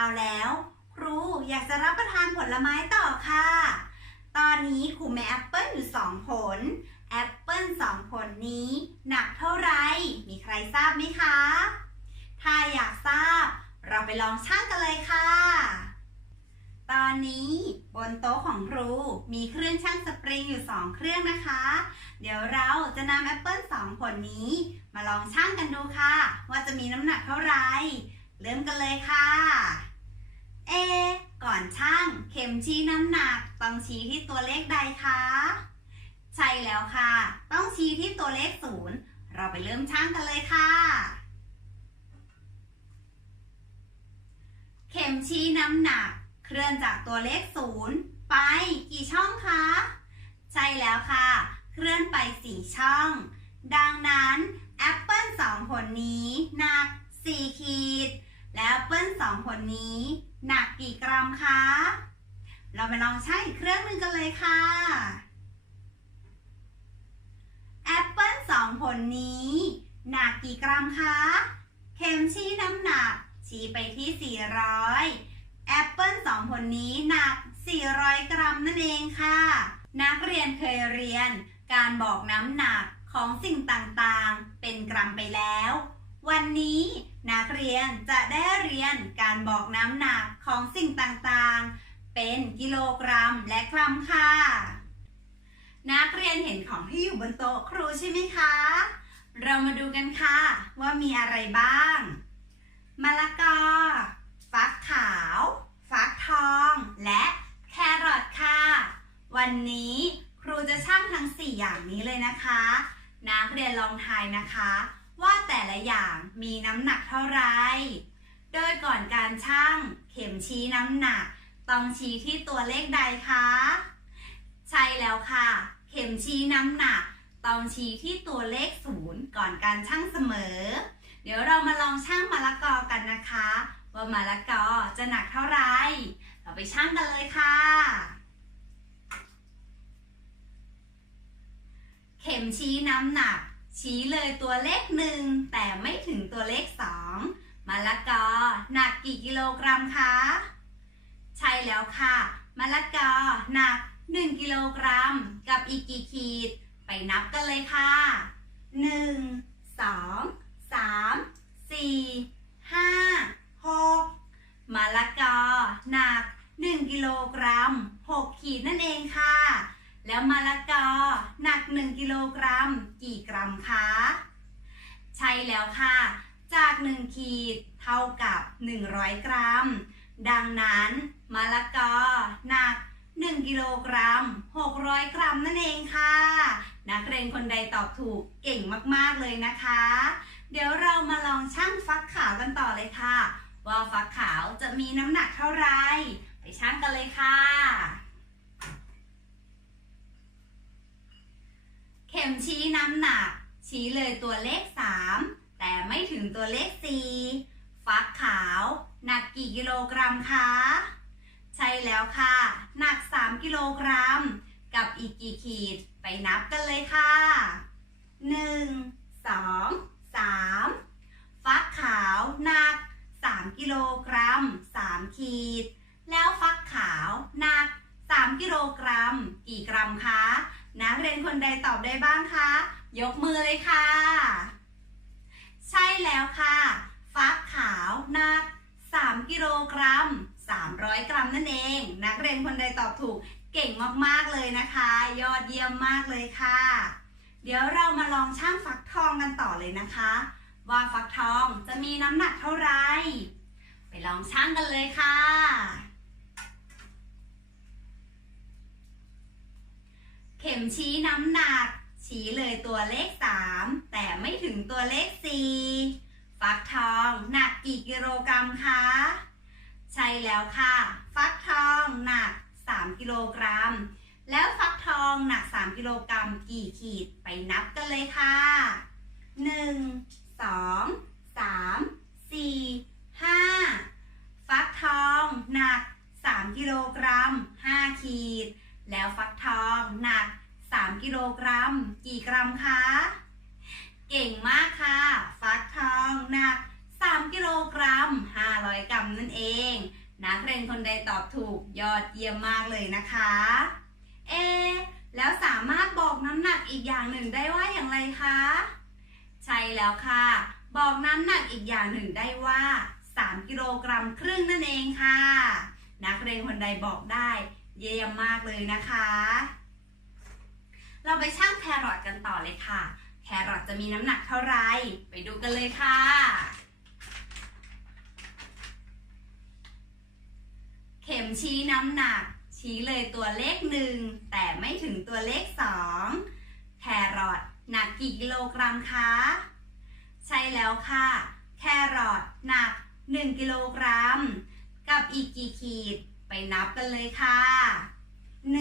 าวแล้ว ครูอยากจะรับประทานผลไม้ต่อค่ะ ตอนนี้ครูมีแอปเปิลอยู่สองผล แอปเปิลสองผลนี้ หนักเท่าไร มีใครทราบไหมคะ ถ้าอยากทราบ เราไปลองชั่งกันเลยค่ะ ตอนนี้บนโต๊ะของครูมีเครื่องชั่งสปริงอยู่สองเครื่องนะคะ เดี๋ยวเราจะนำแอปเปิลสองผลนี้ มาลองชั่งกันดูค่ะ ว่าจะมีน้ำหนักเท่าไหร่เริ่มกันเลยค่ะ เอ ก่อนช่างเข็มชี้น้ำหนักต้องชี้ที่ตัวเลขใดคะ ใช่แล้วค่ะ ต้องชี้ที่ตัวเลขศูนย์เราไปเริ่มช่างกันเลยค่ะ เข็มชี้น้ำหนัก เคลื่อนจากตัวเลขศูนย์ไปกี่ช่องคะ ใช่แล้วค่ะ เคลื่อนไปสี่ช่อง ดังนั้นแอปเปิลสองผลนี้หนัก4ขีด และแอปเปิลสองผลนี้หนักกี่กรัมคะ เราไปลองใช้เครื่องหนึงกันเลยค่ะ แอปเปิลสองผลนี้ หนักกี่กรัมคะ เข็มชี้น้ำหนัก ชี้ไปที่ 400 แอปเปิลสองผลนี้หนัก 400 กรัมนั่นเองค่ะ นักเรียนเคยเรียนการบอกน้ำหนักของสิ่งต่างๆ เป็นกรัมไปแล้ว วันนี้นักเรียนจะได้เรียนการบอกน้ำหนักของสิ่งต่างๆ เป็นกิโลกรัมและกรัมค่ะ นักเรียนเห็นของที่อยู่บนโต๊ะครูใช่ไหมคะ เรามาดูกันค่ะ ว่ามีอะไรบ้างมะละกอ ฟักขาว ฟักทอง และแครอทค่ะ วันนี้ครูจะชั่งทั้ง 4 อย่างนี้เลยนะคะ นักเรียนลองทายนะคะ ว่าแต่ละอย่างมีน้ำหนักเท่าไหร่โดยก่อนการชั่งเข็มชี้น้ำหนัก ต้องชี้ที่ตัวเลขใดคะ ใช่แล้วค่ะ เข็มชี้น้ำหนัก ต้องชี้ที่ตัวเลขศูนย์ก่อนการชั่งเสมอ เดี๋ยวเรามาลองชั่งมะละกอกันนะคะ ว่ามะละกอจะหนักเท่าไหร่ เราไปชั่งกันเลยค่ะ เข็มชี้น้ำหนัก ชี้เลยตัวเลขหนึ่งแต่ไม่ถึงตัวเลขสองมะละกอหนักกี่กิโลกรัมคะ แล้วค่ะ มะละกอหนัก 1 กิโลกรัม กับอีกกี่ขีด ไปนับกันเลยค่ะ 1 2 3 4 5 6มะละกอหนัก 1 กิโลกรัม 6 ขีดนั่นเองค่ะ แล้วมะละกอหนัก 1 กิโลกรัม กี่กรัมคะใช่แล้วค่ะ จาก 1 ขีดเท่ากับ 100 กรัม ดังนั้นมะละกอหนัก 1 กิโลกรัม 600 กรัมนั่นเองค่ะ นักเรียนคนใดตอบถูกเก่งมากๆเลยนะคะ เดี๋ยวเรามาลองชั่งฟักขาวกันต่อเลยค่ะ ว่าฟักขาวจะมีน้ำหนักเท่าไหร่ไปชั่งกันเลยค่ะ เข็มชี้น้ำหนัก ชี้เลยตัวเลข 3 แต่ไม่ถึงตัวเลข 4 ฟักขาว หนักกี่กิโลกรัมคะ ใช่แล้วค่ะ หนัก 3 กิโลกรัม กับอีกกี่ขีด ไปนับกันเลยค่ะ 1 2 3 ฟักขาวหนัก 3 กิโลกรัม 3 ขีด แล้วฟักขาวหนัก 3 กิโลกรัม กี่กรัมคะนักเรียนคนใดตอบได้บ้างคะ ยกมือเลยค่ะ ใช่แล้วค่ะ ฟักขาวหนัก 3 กิโลกรัม 300 กรัมนั่นเอง นักเรียนคนใดตอบถูกเก่งมากๆเลยนะคะ ยอดเยี่ยมมากเลยค่ะ เดี๋ยวเรามาลองชั่งฟักทองกันต่อเลยนะคะ ว่าฟักทองจะมีน้ำหนักเท่าไหร่ ไปลองชั่งกันเลยค่ะเข็มชี้น้ำหนัก ชี้เลยตัวเลข 3 แต่ไม่ถึงตัวเลข 4 ฟักทองหนักกี่กิโลกรัมคะ ใช่แล้วค่ะ ฟักทองหนัก 3 กิโลกรัม แล้วฟักทองหนัก 3 กิโลกรัมกี่ขีดไปนับกันเลยค่ะ 1 2 3 4 5 ฟักทองหนัก 3 กิโลกรัม 5 ขีด แล้วฟักทองหนัก 3 กิโลกรัม กี่กรัมคะ เก่งมากค่ะ ฟักทอง หนัก 3 กิโลกรัม 500 กรัมนั่นเอง นักเรียนคนใดตอบถูกยอดเยี่ยมมากเลยนะคะ เอ แล้วสามารถบอกน้ำหนักอีกอย่างหนึ่งได้ว่าอย่างไรคะ ใช่แล้วค่ะ บอกน้ำหนักอีกอย่างหนึ่งได้ว่า 3 กิโลกรัมครึ่งนั่นเองค่ะ นักเรียนคนใดบอกได้ เยี่ยมมากเลยนะคะ เราไปชั่งแครอทกันต่อเลยค่ะ แครอทจะมีน้ำหนักเท่าไหรไปดูกันเลยค่ะ เข็มชี้น้ำหนัก ชี้เลยตัวเลขหนึ่งแต่ไม่ถึงตัวเลขสองแครอทหนักกี่กิโลกรัมคะ ใช่แล้วค่ะ แครอทหนัก 1 กิโลกรัม กับอีกกี่ขีด ไปนับกันเลยค่ะ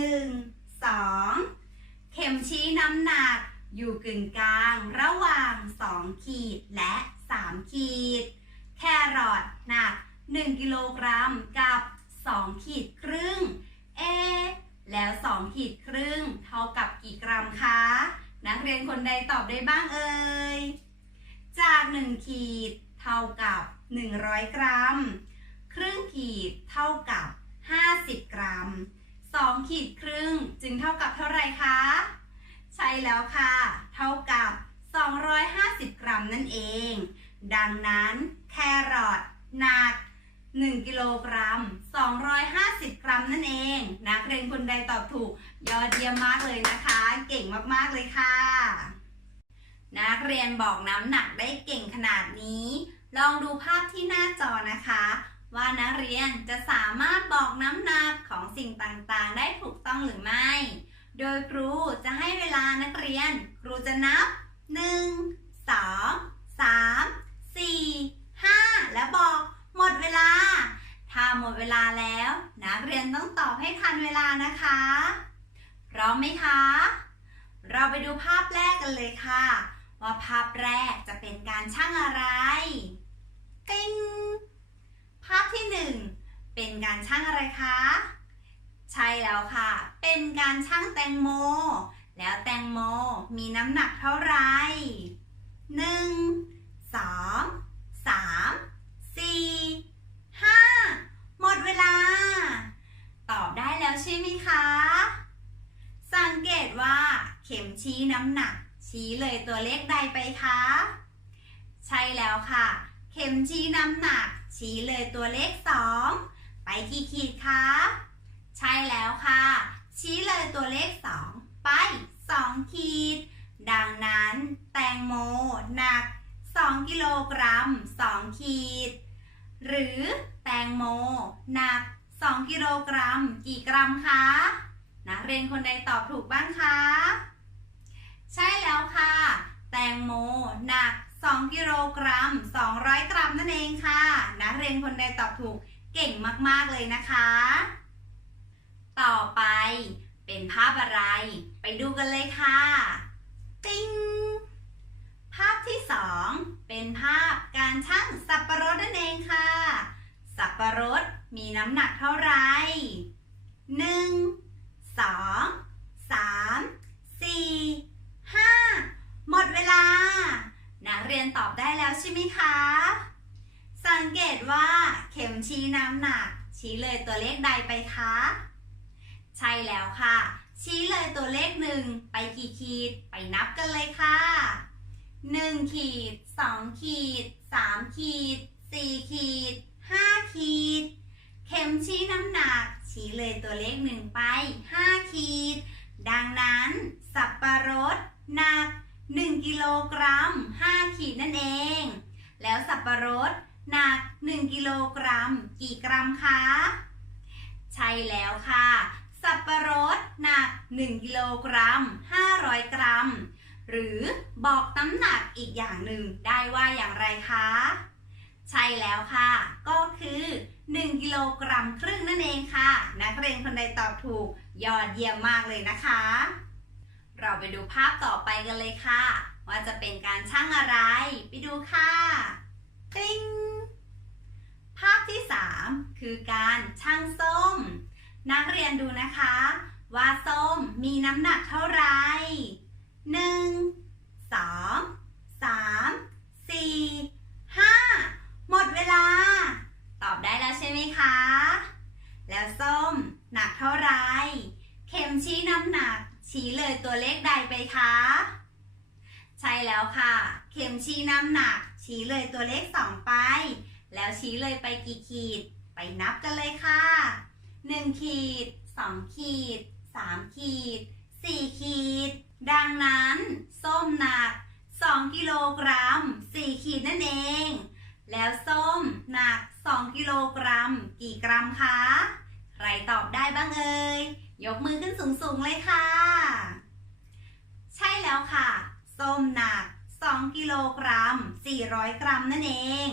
1 2 เข็มชี้น้ำหนัก อยู่กึ่งกลางระหว่าง 2 ขีดและ 3 ขีด แครอทหนัก 1 กิโลกรัมกับ 2 ขีดครึ่ง เอ แล้ว 2 ขีดครึ่ง เท่ากับกี่กรัมคะ นักเรียนคนใดตอบได้บ้างเอ่ย จาก 1 ขีดเท่ากับ 100 กรัม ครึ่งขีดเท่ากับ 50 กรัม 2 ขีดครึ่งจึงเท่ากับเท่าไรคะ ใช่แล้วค่ะ เท่ากับ 250 กรัมนั่นเอง ดังนั้นแครอทหนัก 1 กิโลกรัม 250 กรัมนั่นเอง นักเรียนคนใดตอบถูก ยอดเยี่ยมมากเลยนะคะ เก่งมากๆเลยค่ะ นักเรียนบอกน้ำหนักได้เก่งขนาดนี้ ลองดูภาพที่หน้าจอนะคะ ว่านักเรียนจะสามารถบอกน้ำหนักของสิ่งต่างๆ ได้ถูกต้องหรือไม่ โดยครูจะให้เวลานักเรียน ครูจะนับ 1 2 3 4 5 และบอก หมดเวลา ถ้าหมดเวลาแล้ว นักเรียนต้องตอบให้ทันเวลานะคะ พร้อมไหมคะ เราไปดูภาพแรกกันเลยค่ะ ว่าภาพแรกจะเป็นการชั่งอะไรติ้งภาพที่หนึ่งเป็นการชั่งอะไรคะ ใช่แล้วค่ะ เป็นการชั่งแตงโม แล้วแตงโมมีน้ำหนักเท่าไหร่หนึ่งสองสามสี่ห้าหมดเวลา ตอบได้แล้วใช่ไหมคะ สังเกตว่าเข็มชี้น้ำหนัก ชี้เลยตัวเลขใดไปคะ ใช่แล้วค่ะ เข็มชี้น้ำหนัก ชี้เลยตัวเลข2ไปกี่ขีดคะ ใช่แล้วค่ะ ชี้เลยตัวเลข 2 ไป 2 ขีด ดังนั้นแตงโมหนัก 2 กิโลกรัม 2 ขีด หรือแตงโมหนัก 2 กิโลกรัม กี่กรัมคะนักเรียนคนใดตอบถูกบ้างคะ ใช่แล้วค่ะ แตงโมหนัก 2 กิโลกรัม 200 กรัมนั่นเองค่ะ นักเรียนคนใดตอบถูกเก่งมาก ๆ เลยนะคะ ต่อไปเป็นภาพอะไร ไปดูกันเลยค่ะ ติ้งภาพที่2เป็นภาพการชั่งสับปะรดนั่นเองค่ะ สับปะรดมีน้ำหนักเท่าไหร่หนึ่งสองสามสี่ห้าหมดเวลา นักเรียนตอบได้แล้วใช่ไหมคะ สังเกตว่าเข็มชี้น้ำหนัก ชี้เลยตัวเลขใดไปคะ ใช่แล้วค่ะ ชี้เลยตัวเลขหนึ่งไปกี่ขีด ไปนับกันเลยค่ะหนึ่งขีดสองขีดสามขีดสี่ขีดห้าขีด เข็มชี้น้ำหนัก ชี้เลยตัวเลขหนึ่งไป5ขีด ดังนั้นสับปะรดหนัก1กิโลกรัม5ขีดนั่นเอง แล้วสับปะรดหนัก1กิโลกรัม กี่กรัมคะ ใช่แล้วค่ะ สับปะรดหนัก 1 กิโลกรัม 500 กรัม หรือบอกน้ำหนักอีกอย่างหนึ่งได้ว่าอย่างไรคะ ใช่แล้วค่ะ ก็คือ 1 กิโลกรัมครึ่งนั่นเองค่ะ นักเรียนคนใดตอบถูก ยอดเยี่ยมมากเลยนะคะ เราไปดูภาพต่อไปกันเลยค่ะ ว่าจะเป็นการชั่งอะไร ไปดูค่ะติ้งภาพที่ 3 คือการชั่งส้ม นักเรียนดูนะคะ ว่าส้มมีน้ำหนักเท่าไหร่หนึ่งสองสามสี่ห้าหมดเวลา ตอบได้แล้วใช่ไหมคะ แล้วส้มหนักเท่าไหร่เข็มชี้น้ำหนัก ชี้เลยตัวเลขใดไปคะใช่แล้วค่ะ เข็มชี้น้ำหนัก ชี้เลยตัวเลขสองไป แล้วชี้เลยไปกี่ขีด ไปนับกันเลยค่ะ หนึ่งขีดสองขีดสามขีดสี่ขีด ดังนั้น ส้มหนัก 2 กิโลกรัม 4 ขีดนั่นเอง แล้วส้มหนัก 2 กิโลกรัม กี่กรัมคะ ใครตอบได้บ้างเอ่ย ยกมือขึ้นสูงๆเลยค่ะ ใช่แล้วค่ะ ส้มหนัก 2 กิโลกรัม 400 กรัมนั่นเอง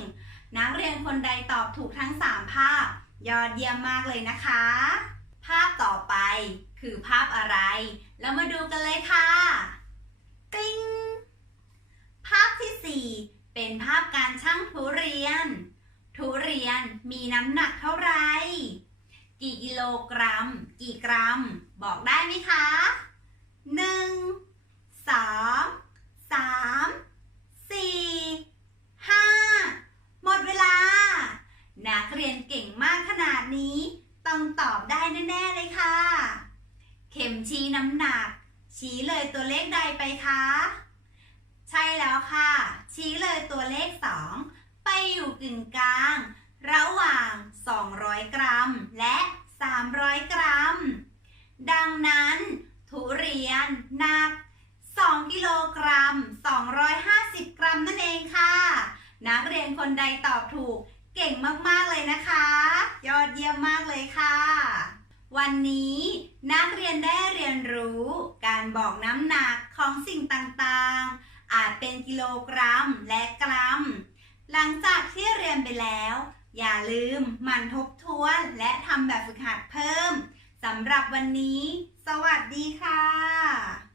นักเรียนคนใดตอบถูกทั้ง 3 ภาพ ยอดเยี่ยมมากเลยนะคะ ภาพต่อไปคือภาพอะไร แล้วมาดูกันเลยค่ะติ้ง ภาพที่ 4 เป็นภาพการชั่งทุเรียน ทุเรียนมีน้ำหนักเท่าไหร่ กี่กิโลกรัม กี่กรัม บอกได้ไหมคะ 1 2 3 4 5 หมดเวลา นักเรียนเก่งมากขนาดนี้ ต้องตอบได้แน่ ๆ เลยค่ะ เข็มชี้น้ำหนัก ชี้เลยตัวเลขใดไปคะ ใช่แล้วค่ะ ชี้เลยตัวเลข 2 ไปอยู่กึ่งกลาง ระหว่าง 200 กรัม และ 300 กรัม ดังนั้นทุเรียนหนัก 2 กิโลกรัม 250 กรัมนั่นเองค่ะ นักเรียนคนใดตอบถูก เก่งมากๆเลยนะคะ ยอดเยี่ยมมากเลยค่ะ วันนี้นักเรียนได้เรียนรู้การบอกน้ำหนักของสิ่งต่างๆ อาจเป็นกิโลกรัมและกรัม หลังจากที่เรียนไปแล้ว อย่าลืมหมั่นทบทวนและทำแบบฝึกหัดเพิ่มสำหรับวันนี้ สวัสดีค่ะ